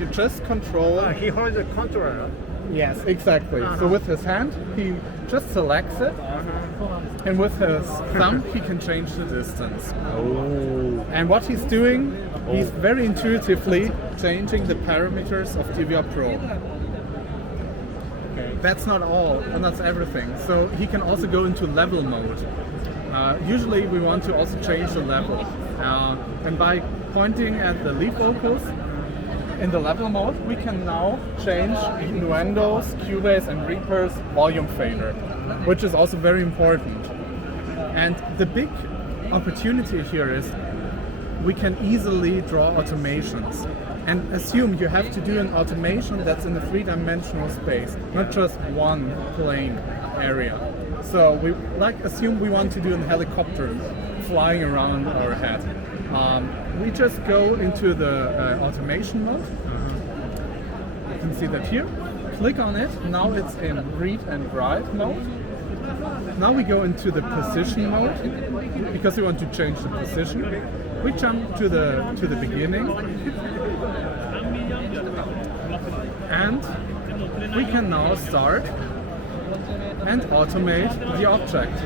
You just control. He holds a controller. Yes, exactly. So with his hand, he just selects it, and with his thumb, he can change the distance. Oh. And what he's doing, he's very intuitively changing the parameters of DVR Pro. Okay. That's not all, and that's everything. So he can also go into level mode. Usually we want to also change the level. And by pointing at the lead vocals in the level mode, we can now change innuendos, Cubase and Reaper's volume fader, which is also very important. And the big opportunity here is we can easily draw automations. And assume you have to do an automation that's in a three-dimensional space, not just one plane area. So we assume we want to do a helicopter flying around our head. We just go into the automation mode. You can see that here. Click on it. Now it's in read and write mode. Now we go into the position mode because we want to change the position. We jump to the beginning, and we can now start and automate the object.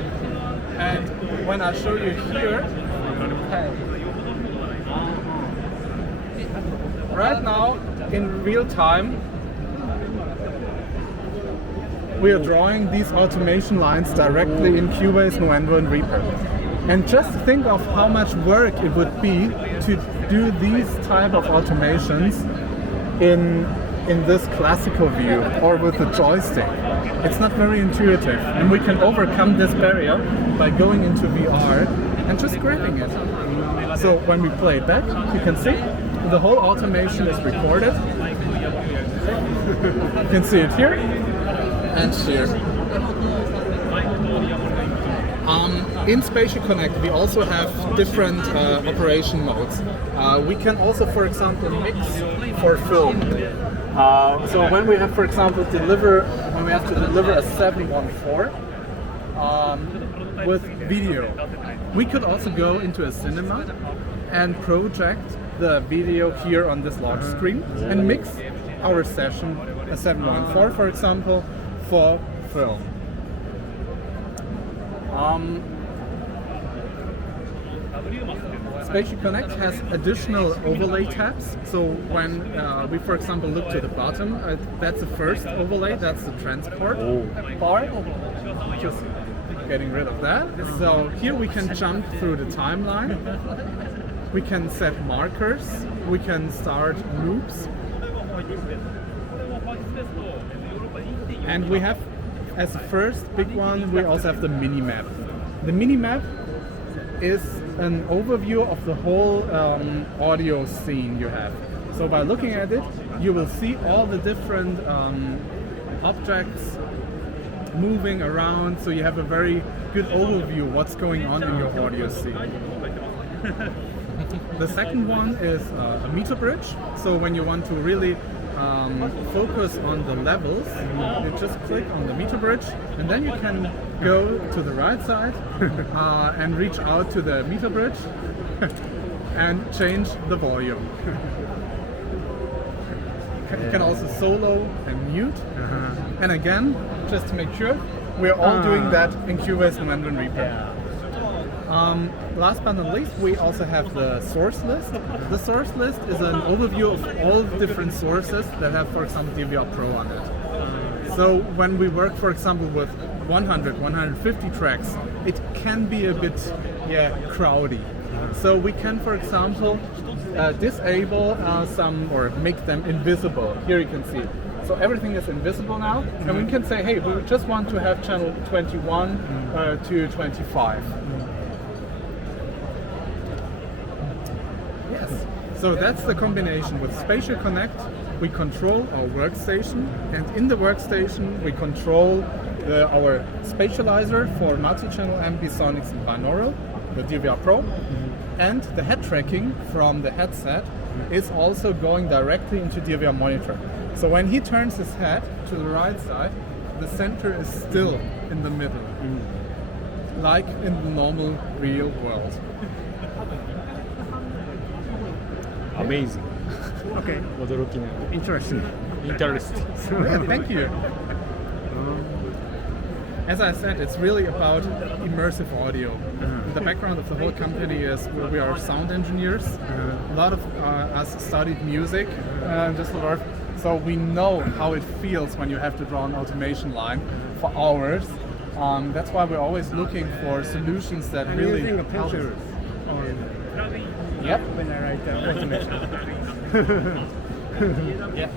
And when I show you here, right now in real time, we are drawing these automation lines directly in Cubase, Nuendo, and Reaper. And just think of how much work it would be to do these type of automations in this classical view or with a joystick. It's not very intuitive, and we can overcome this barrier by going into VR and just grabbing it. So when we play it back, you can see the whole automation is recorded. You can see it here and here. In Spatial Connect, we also have different operation modes. We can also, for example, mix for film. So when we have, for example, when we have to deliver a 714 with video, we could also go into a cinema and project the video here on this large screen and mix our session, a 714, for example, for film. Spatial Connect has additional overlay tabs. So when we, for example, look to the bottom, that's the first overlay, that's the transport part. Just getting rid of that. So here we can jump through the timeline. We can set markers. We can start loops. And we have, as the first big one, we also have the mini-map. The mini-map is an overview of the whole audio scene you have. So by looking at it, you will see all the different objects moving around, so you have a very good overview of what's going on in your audio scene. The second one is a meter bridge. So when you want to really focus on the levels, you just click on the meter bridge, and then you can go to the right side and reach out to the meter bridge and change the volume. You can also solo and mute. And again, just to make sure, we're all doing that in Cubase, Nuendo, and Reaper. Last but not least, we also have the source list. The source list is an overview of all the different sources that have, for example, DVR Pro on it. So when we work, for example, with 100, 150 tracks, it can be a bit crowdy. So we can, for example, disable some or make them invisible. Here you can see. So everything is invisible now, and we can say, hey, we just want to have channel 21 to 25. Yes. So that's the combination. With Spatial Connect, we control our workstation, and in the workstation, we control our spatializer for multi-channel ambisonics and binaural, the DVR Pro, and the head tracking from the headset is also going directly into DVR monitor. So when he turns his head to the right side, the center is still in the middle, like in the normal real world. Amazing. Okay. 驚きの Interesting. インタレスティング Yeah, thank you. As I said, it's really about immersive audio. The background of the whole company is we are sound engineers. A lot of us studied music, Düsseldorf, so we know how it feels when you have to draw an automation line for hours. That's why we're always looking for solutions that I'm really using a help us. picture Yep. when I write the automation. Yeah.